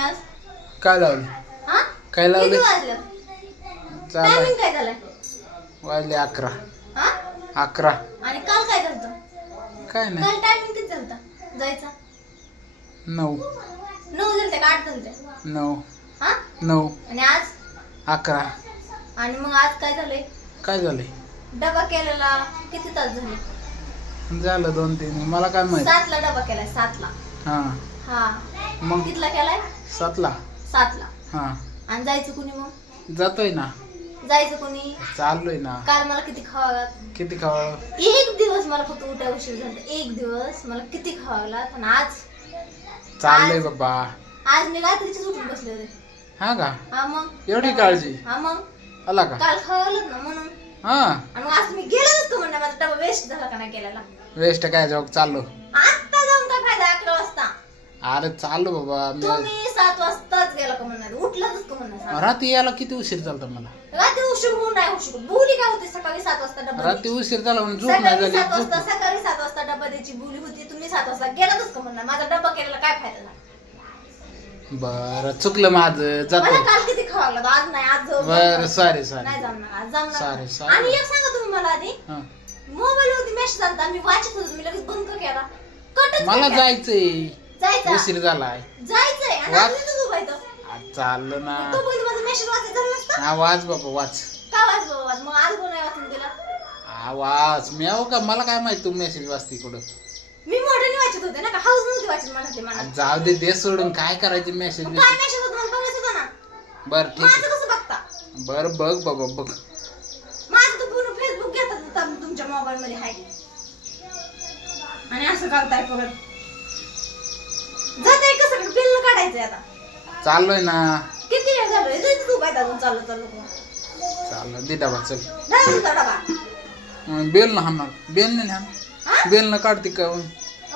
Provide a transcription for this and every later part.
तुम्ही आज? काय लावले? हा? काय लावले? किती वाजलं? चालेल टायमिंग काय झालंय? वाजले 11. हा? 11. आणि काल काय झालं? काय नाही काल टायमिंग किती झालता जायचा? 9. 9 झालते का 8 झालते? 9. हा? 9. आणि आज? 11. आणि मग आज काय झालंय? काय झालंय? डबा केलेला किती तास झाले? झालं 2-3. मला काय माहित. 7 ला डबा केलाय 7 ला. हा हा मग कितला केलाय? 7 ला. 7 ला. हा आणि जायचं कुणी मग? जातोय ना. जायचं कुणी? चाललोय ना. काल मला किती खावा किती खावं? एक दिवस मला फक्त उठा उशीर झाला. एक दिवस मला किती खावा लागला. पण आज चाललोय बाबा. आज मी रात्रीचीच उठून बसले होते. हा का? हा मग एवढी काळजी हा मग आला का? काल खावलं ना म्हणून. हा आणि मग आज मी गेलो नसतो म्हणलं माझा डबा वेस्ट झाला का नाही केलेला. वेस्ट काय जाऊ चाललो. आता जाऊन काय फायदा 11 वाजता. अरे चाललो बाबा मी. तुम्ही 7 वाजताच गेला का म्हणणार उठलाच का म्हणणार. रात्री यायला किती उशीर झालता मला. रात्री उशीर होऊन नाही होऊ शकत. बोली काय होती सकाळी 7 वाजता डबा रात्री उशीर झाला म्हणून झोप नाही सकाळी झाली. 7 वाजता सकाळी 7 वाजता डबा द्यायची बोली होती. तुम्ही 7 वाजता गेलातच का म्हणणार. माझा डबा केलेला काय फायदा झाला. बर चुकलं माझं जातो. मला काल किती खावा लागलं आज नाही आज बर सॉरी सॉरी. नाही जमणार आज जमणार Sorry, नाही. sorry. आणि एक सांगा तुम्ही मला आधी हा. मोबाईल वरती मेसेज आलता मी वाचत होतो मी लगेच बंद केला. कटच मला केला. जायचंय. जायचं उशीर झालाय. जायचंय आणि वाच. आज तुझं उभा इथं. चाललो ना. तो पण माझा मेसेज वाचायचा झाला नसता. हा वाच बाबा वाच. का वाच बाबा वाच मग आज कोण नाही वाचून दिला. हा वाच मी आहो का मला काय माहित तू मेसेज वाचते कुठं. मी मोठ्याने वाचत होते ना का हाऊस नव्हती वाचत मला ते मला. जाऊ दे दे सोडून काय करायचे मेसेज. मग काय मेसेज होता मला बघायचं होतं ना. बर ठीक माझं आहे. कसं बघता. बर बघ बाबा बघ. माझं तर पूर्ण फेसबुक घेतात तुमच्या मोबाईल मध्ये आहे. आणि असं करताय परत. जाताय कसं बिल काढायचंय आता. चाललोय ना. किती वेळ झालोय इथं तू काय दादून चाललो चाललो चाललो दे डबा चल. नाही तुझा डबा. बेल ना हाणणार. बेल नाही हाण. हा? बेल न काढते का?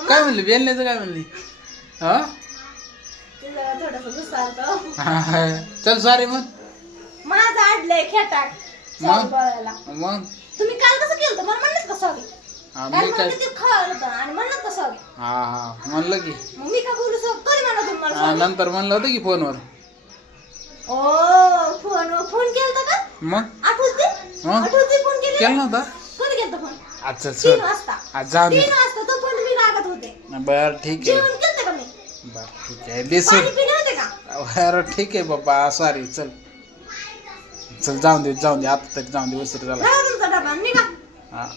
काय म्हणली बेलण्याचं काय म्हणली? हा तुझा थोडंसं गुस्सा आलता. हा, चल सॉरी मग. माझं आडलंय खेटाक मग? सॉरी बोलायला. मग तुम्ही काल कसं केलं मला म्हणलं का सॉरी. हा, काल मी मला काय किती खावलं होतं आणि म्हणलं का सॉरी. हा हा म्हणलं की मग मी का बोलू कधी म्हणा तुम्ही मला हा, सॉरी. नंतर म्हणलं होतं की फोनवर. ओ फोन केलता का मग आठवते मग? आठवते फोन केले केलं नव्हतं. कधी केलता फोन. अच्छा 3 चल वाजता. आज जाऊ 3 दे. वाजता तो फोन मी रागत होते. बर ठीक आहे. जेवण केलं का मी. बर ठीक आहे दे पाणी सोड. पिणे होते का. बरं ठीक आहे बाबा सॉरी चल. चल जाऊन दे आता तरी जाऊन दे उशीर झाला. राहा तुमचा डबा निघा. हा